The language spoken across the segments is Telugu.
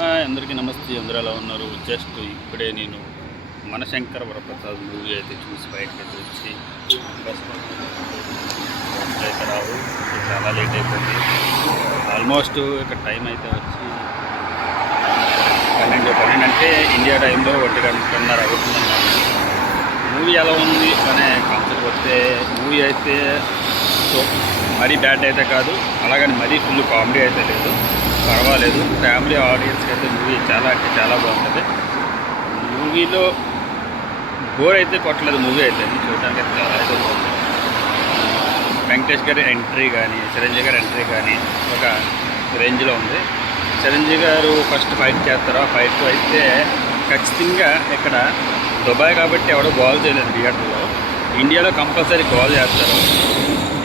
అందరికీ నమస్తే. అందరూ ఎలా ఉన్నారు? జస్ట్ ఇప్పుడే నేను మనశంకర వరప్రసాద్ మూవీ అయితే చూసి బయటకైతే వచ్చి బస్ అయితే రావు, చాలా లేట్ అయిపోయింది. ఆల్మోస్ట్ ఇక్కడ టైం అయితే వచ్చి 12 అంటే ఇండియా టైంలో 1:30 అవుతుందన్నమాట. మూవీ ఎలా ఉంది అనే కాన్సెప్ట్ వస్తే మూవీ అయితే సో మరీ బ్యాడ్ అయితే కాదు, అలాగని మరీ ఫుల్ కామెడీ అయితే లేదు, పర్వాలేదు. ఫ్యామిలీ ఆడియన్స్కి అయితే మూవీ చాలా అంటే చాలా బాగుంటుంది. మూవీలో బోర్ అయితే కొట్టలేదు. మూవీ అయితే చూడడానికి అయితే చాలా అయితే బాగుంది. వెంకటేష్ గారి ఎంట్రీ కానీ చిరంజీవి గారి ఎంట్రీ కానీ ఒక రేంజ్లో ఉంది. చిరంజీవి గారు ఫస్ట్ ఫైట్ చేస్తారు. ఆ ఫైట్ అయితే ఖచ్చితంగా ఇక్కడ దుబాయ్ కాబట్టి ఎవడో గోల్ చేయలేదు థియేటర్లో. ఇండియాలో కంపల్సరీ గోల్ చేస్తారు.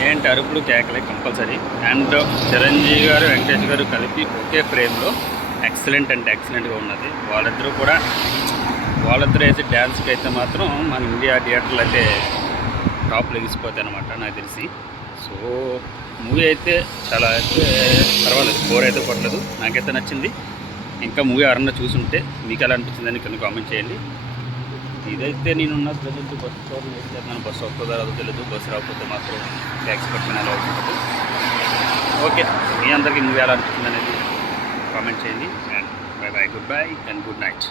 ఏంటి అరుపులు కేకలే కంపల్సరీ. అండ్ చిరంజీవి గారు వెంకటేష్ గారు కలిపి ఒకే ఫ్రేమ్లో ఎక్సలెంట్ అంటే ఎక్సలెంట్గా ఉన్నది. వాళ్ళిద్దరూ వేసి డ్యాన్స్కి అయితే మాత్రం మన ఇండియా థియేటర్లు అయితే టాప్ లెగిసిపోతాయి అనమాట నాకు తెలిసి. సో మూవీ అయితే చాలా అయితే పర్వాలేదు, బోర్ అయితే కొట్టలేదు, నాకైతే నచ్చింది. ఇంకా మూవీ ఎవరన్నా చూసుంటే మీకు ఎలా అనిపించిందని కింద కామెంట్ చేయండి. ఇదైతే నేనున్న ప్రజెంట్ బస్సు వేస్తున్నాను. బస్సు వస్తుందో రాదో తెలియదు. బస్సు రాకపోతే మాత్రం ట్యాక్సీ పట్టుకుని ఎలా అవుతుంది. ఓకే, మీ అందరికీ మూవీ ఎలా అనిపిస్తుంది అనేది కామెంట్ చేయండి. And by by, good bye and good night.